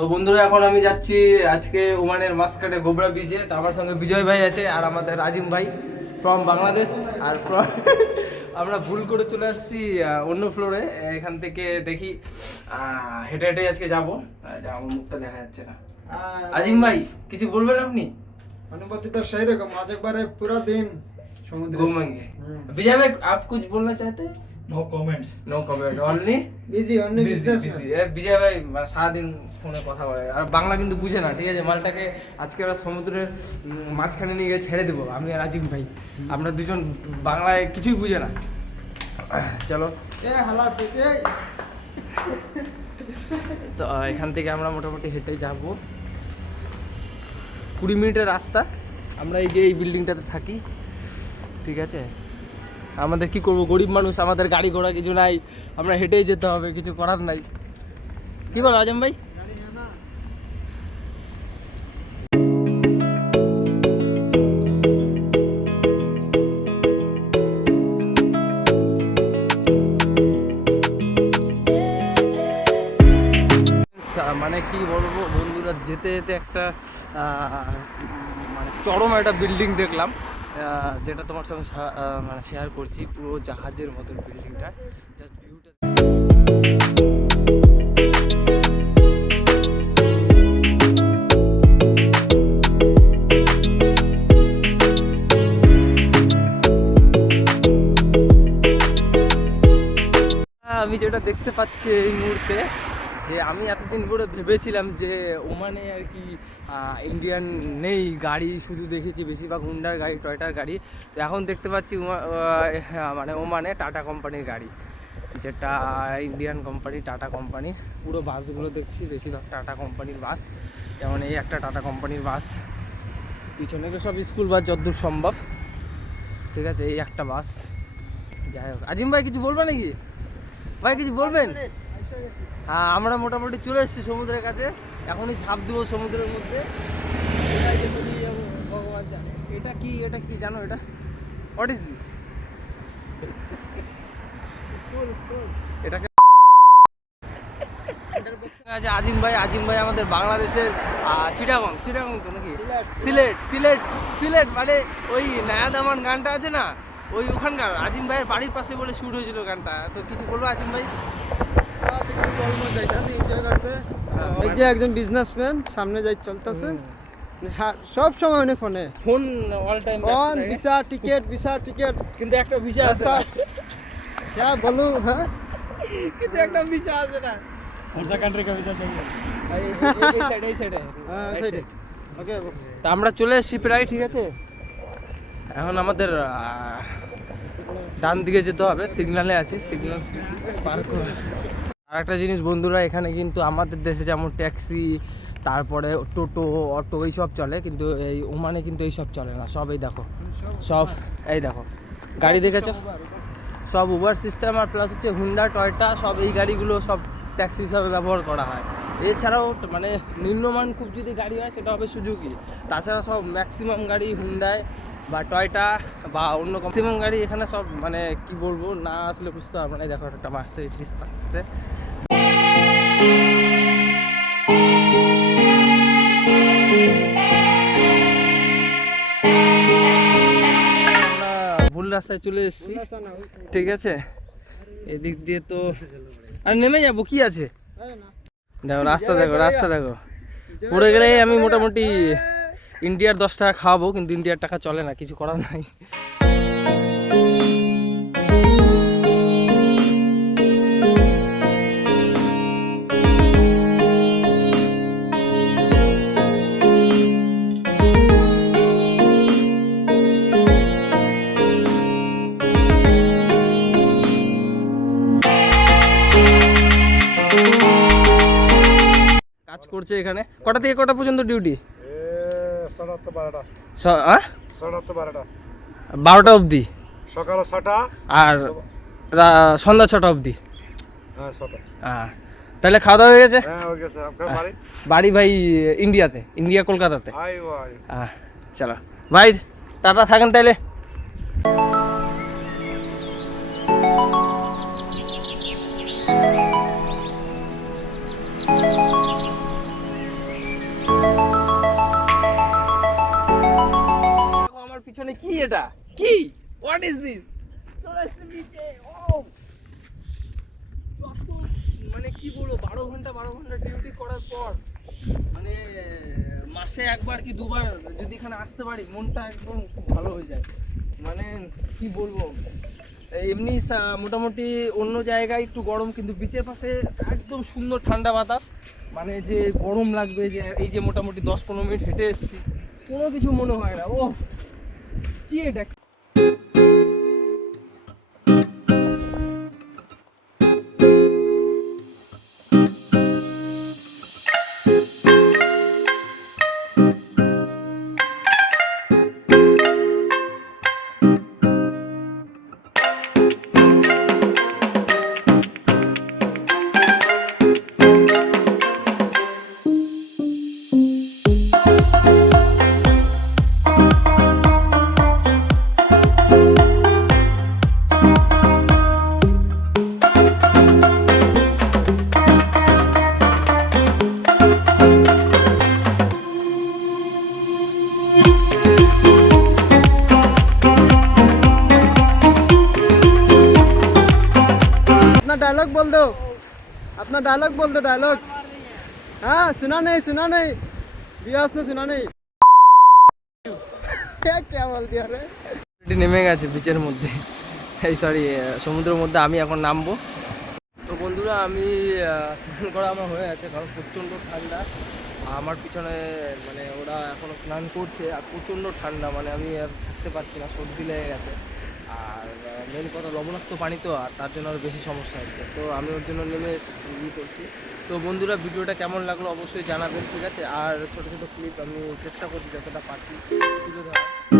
তো বন্ধুরা এখন আমি যাচ্ছি আজকে ওমানের মাস্কাটে গোবরা বিচে। তো আমার সঙ্গে বিজয় ভাই আছে আর আমাদের রাজিম ভাই ফ্রম বাংলাদেশ। আর আমরা ভুল করে চলে আসছি অন্য ফ্লোরে। এখান থেকে দেখি হেঁটে হেঁটে আজকে যাবো। আমার মুখটা দেখা যাচ্ছে না। আজিম ভাই কিছু বলবেন আপনি? অনুভूति तो सही रकम आज एक बार पूरा दिन समुद्र घूमेंगे। विजय भाई आप कुछ बोलना चाहते हैं? No comments only busy business Bijoy ভাই সারাদিন ফোনে কথা বলে আর বাংলা কিন্তু বুঝে না, ঠিক আছে? মালটাকে আজকে আমরা সমুদ্রের মাঝখানে নিয়ে গিয়ে ছেড়ে দেবো, আমি আর রাজিম ভাই। আমরা দুজন বাংলায় কিছুই বুঝে না। চলো তো এখান থেকে আমরা মোটামুটি হেঁটে যাব 20 মিনিটের রাস্তা। আমরা এই যে এই বিল্ডিংটাতে থাকি, ঠিক আছে? আমাদের কি করব, গরিব মানুষ, আমাদের গাড়ি ঘোড়া কিছু নাই, আমরা হেঁটেই যেতে হবে, কিছু করার নাই। কি বল আজম ভাই? মানে কি বলবো বন্ধুরা, যেতে যেতে একটা মানে চরম একটা বিল্ডিং দেখলাম, যেটা তোমার সঙ্গে মানে শেয়ার করছি। পুরো জাহাজের মতন বিল্ডিংটা, জাস্ট ভিউটা। আমি যেটা দেখতে পাচ্ছি এই মুহূর্তে, যে আমি এতদিন ধরে ভেবেছিলাম যে ওমানে আর কি ইন্ডিয়ান নেই গাড়ি, শুধু দেখেছি বেশিরভাগ হুন্ডার গাড়ি, টয়টার গাড়ি। তো এখন দেখতে পাচ্ছি মানে ওমানে টাটা কোম্পানির গাড়ি, যেটা ইন্ডিয়ান কোম্পানি, টাটা কোম্পানির। পুরো বাসগুলো দেখছি বেশিরভাগ টাটা কোম্পানির বাস। যেমন এই একটা টাটা কোম্পানির বাস, পিছনে সব স্কুল বাস যতদূর সম্ভব, ঠিক আছে? এই একটা বাস। যাই হোক, আজিম ভাই কিছু বলবেন নাকি? ভাই কিছু বলবেন? হ্যাঁ, আমরা মোটামুটি চলে এসেছি সমুদ্রের কাছে, এখনই ঝাঁপ দেবো সমুদ্রের মধ্যে। ভগবান জানে এটা কি, এটা কি জানো? এটা হোয়াট ইজ দিস? এটাকে আজিম ভাই আমাদের বাংলাদেশের চিটাগং তো নাকি? সিলেট মানে ওই নায়াদামান গানটা আছে না, ওই ওখানকার আজিম ভাইয়ের বাড়ির পাশে বলে শুট হয়েছিল গানটা। তো কিছু বলবো আজিম ভাই? একজন বিজনেসম্যান সামনে যাই চলতেছে, সব সময় উনি ফোনে phone all time phone, visa ticket কিন্তু একটা ভিসা আছে না। क्या बोलूं? হ্যাঁ, কিন্তু একটা ভিসা আছে না। कौन सा कंट्री का वीजा चाहिए? এই সাইডে ওকে। তো আমরা চলে এসেছি প্রায়, ঠিক আছে? এখন আমাদের ডান দিকে যেতে হবে, সিগন্যালে আছি, সিগন্যাল পার করে। আর একটা জিনিস বন্ধুরা, এখানে কিন্তু আমাদের দেশে যেমন ট্যাক্সি, তারপরে টোটো, অটো এইসব চলে, কিন্তু এই ওমানে কিন্তু এইসব চলে না। সব এই দেখো, সব এই দেখো গাড়ি দেখেছো, সব উবার সিস্টেম। আর প্লাস হচ্ছে হুন্ডা, টয়টা, সব এই গাড়িগুলো সব ট্যাক্সি হিসাবে ব্যবহার করা হয়। এছাড়াও মানে নিম্নমান খুব যদি গাড়ি হয় সেটা হবে সুজুকি। তাছাড়া সব ম্যাক্সিমাম গাড়ি হুন্ডায় বা টয়টা বা অন্য ম্যাক্সিমাম গাড়ি এখানে সব, মানে কি বলবো, না আসলে বুঝতে পারবো না। দেখো একটা মার্সিডিজ আসছে। ভুল রাস্তায় চলে এসেছি, ঠিক আছে? এদিক দিয়ে তো আর নেমে যাবো, কি আছে? দেখো রাস্তা দেখো। পড়ে গেলে আমি মোটামুটি ইন্ডিয়ার 10 টাকা খাওয়াবো, কিন্তু ইন্ডিয়ার টাকা চলে না, কিছু করার নাই। কাজ করছে এখানে। কটা থেকে কটা পর্যন্ত ডিউটি? 12টা অবধি, সকাল 6টা আর সন্ধ্যা 6টা অবধি। হ্যাঁ, তাহলে খাওয়া দাওয়া হয়ে গেছে? বাড়ি ভাই ইন্ডিয়া কলকাতাতে। চলো ভাই, টাটা, থাকেন তাইলে। What is this? চলে এসেছি নিচে। ও যত মানে কি বলবো, 12 ঘন্টা ডিউটি করার পর মানে মাসে একবার কি দুবার যদি এখানে আসতে পারি মনটা একদম খুব ভালো হয়ে যায়। মানে কি বলবো, এমনি মোটামুটি অন্য জায়গায় একটু গরম, কিন্তু বিচের পাশে একদম সুন্দর ঠান্ডা বাতাস। মানে যে গরম লাগবে, যে এই যে মোটামুটি 10-15 মিনিট হেঁটে এসেছি, কোনো কিছু মনে হয় না। ও কি এটা! अपना डायलॉग बोल दो, अपना डायलॉग बोल दो, डायलॉग। हाँ सुना नहीं बियास ने सुना नहीं। क्या बोल दिया रे? নেমে গেছে বিচের মধ্যে, এই সরি সমুদ্রের মধ্যে। আমি এখন নামবো। তো বন্ধুরা, আমি স্নান করা আমার হয়ে গেছে, কারণ প্রচণ্ড ঠান্ডা। আমার পিছনে মানে ওরা এখনও স্নান করছে, আর প্রচণ্ড ঠান্ডা, মানে আমি আর থাকতে পারছি না, সর্দি লেগে গেছে। আর মেন কথা লবণাক্ত পানি তো, আর তার জন্য আরও বেশি সমস্যা হচ্ছে। তো আমি ওর জন্য নেমে করছি। তো বন্ধুরা, ভিডিওটা কেমন লাগলো অবশ্যই জানাবেন, ঠিক আছে? আর ছোটো ছোটো ক্লিপ আমি চেষ্টা করছি যতটা পারছি তুলে ধরার।